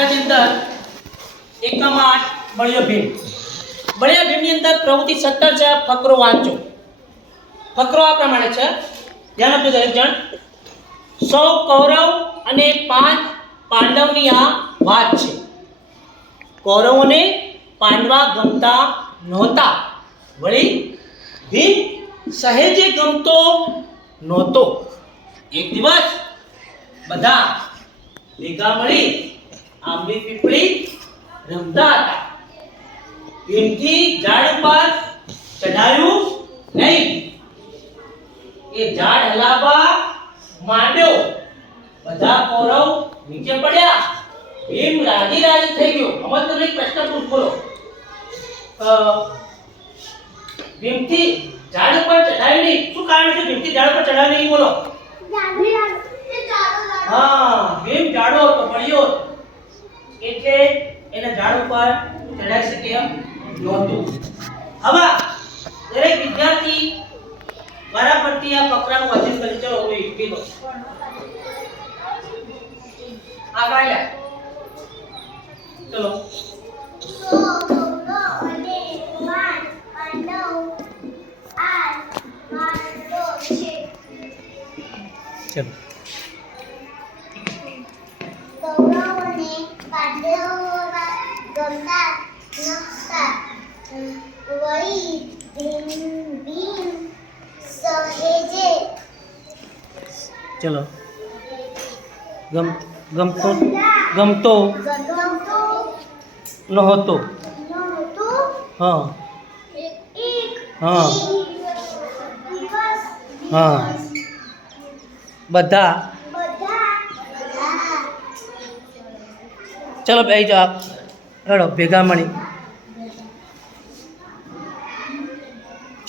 વિદ્યાર્થી અંદર એકમ 8 બળિયો ભીમ. બળિયા ભીમની અંદર પ્રવૃત્તિ 17 છે. ફકરો વાંચો. ફકરો આ પ્રમાણે છે, ધ્યાન આપજો દરેક જણ. 100 કૌરવ અને 5 પાંડવની આ વાત છે. કૌરવોને પાંડવા ગમતા નહોતા, વળી ભીમ સહેજે ગમતો નહોતો. એક દિવસ બધા ભેગા મળી આંબલી પીપળી રમતા હતા. ભીમથી ઝાડ ઉપર ચઢાયું નહીં. એ ઝાડ હલાવવા માંડ્યો. બધા કૌરવ નીચે પડ્યા. ભીમ રાજી રાજી થઈ ગયો. અમર તો એક પ્રશ્ન પૂછ બોલો. ભીમથી ઝાડ ઉપર ચઢાયું નહીં. શું કારણ છે ભીમથી ઝાડ ઉપર ચઢાયું નહીં? બોલો. હા, ભીમ ઝાડો હતો, બળિયો હતો, એટલે એને ઝાડ ઉપર ચઢાઈ શકે એમ નહોતું. હવે દરેક વિદ્યાર્થી વારાફરતી આ ફકરાનું વાંચન કરી. ચલો હવે કીધો આગળ આવ્યા. ચલો. ચલો. કૌરવોને પાંડવોના ગમતા નહોતા, વળી ભીમ સહેજે ચલો. ગમતો નહોતો. હા હા હા. બધા ચલો બે જાઓ. રડો ભેગા મળી.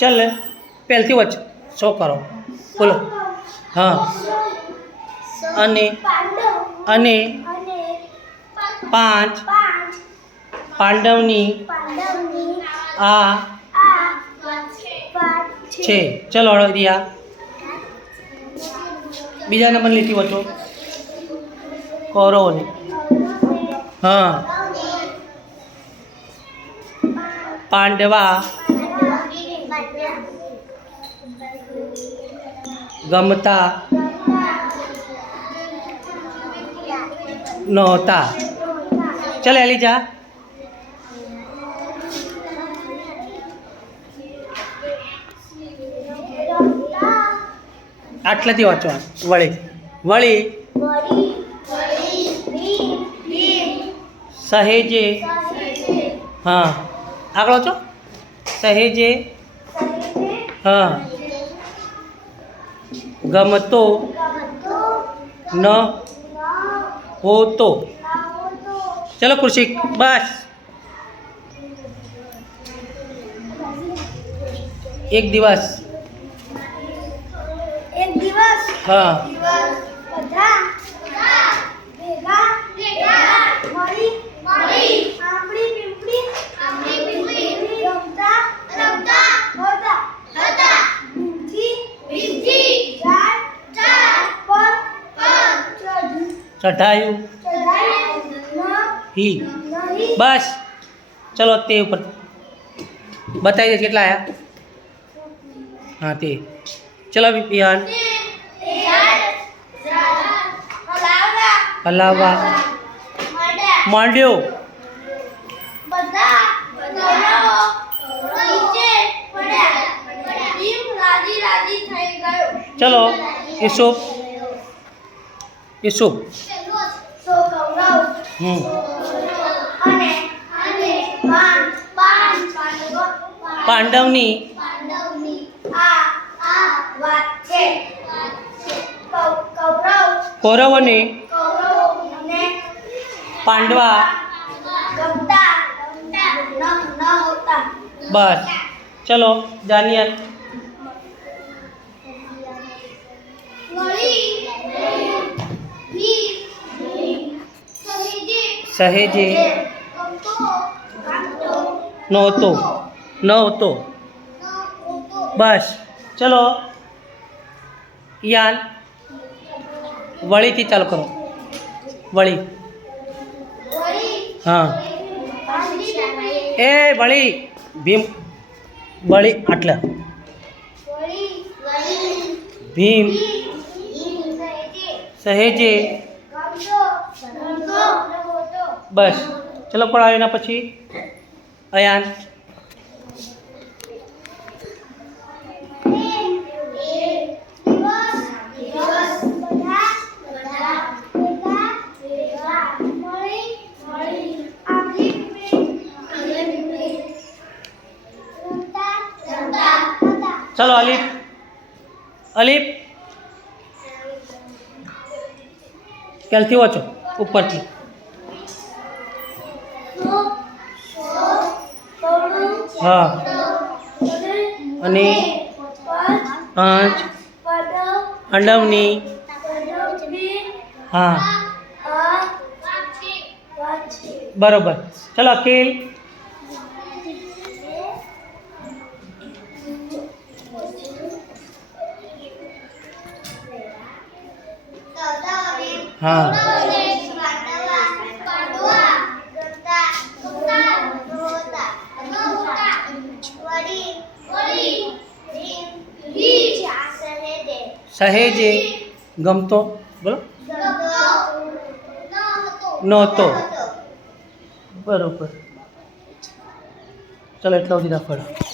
ચાલ ને પહેલથી વચ્ચે 100 કરો. બોલો. હા. અને 5 પાંડવની આ છે. ચલો હળો રિયા. બીજા નંબર લીટી વચ્ચો. કૌરવોને. હા. પાંડવા ગમતા નહોતા. ચાલ એલિજા. આટલાથી વાંચવા. વળી સહેજે. હા આગળ વાંચો. સહેજે. હા. ગમતો ન હોતો. ચલો ખુરશી. બસ. એક દિવસ. હા. બધા ભેગા મળી આંબલી પીપળી રમતા હતા. ભીમથી ઝાડ પર ચઢાયું હી. બસ. ચલો તે ઉપર બતાવી દે કેટલા આયા. હા તે. ચલો વિપિયાન. હલાવા માંડ્યો. ચલો ઈસુપ. પાંડવની કૌરવોને પાંડવા બસ. ચલો દાનિયલ. સહેજે નહોતો. બસ. ચલો યાન. વળીથી ચાલુ કરો. વળી હા એ વળી ભીમ વળી આટલા ભીમ સહેજે બસ ચલો પડાવ એના પછી અયાન ચલો અલીફ અલીફ ક્યાંથી વાંચો ઉપરથી હા અને પાંચ અંડવની હા બરોબર ચલો અખિલ હા સહેજે ગમતો બોલો નહોતો બરોબર ચલો એટલા સુધી રાખો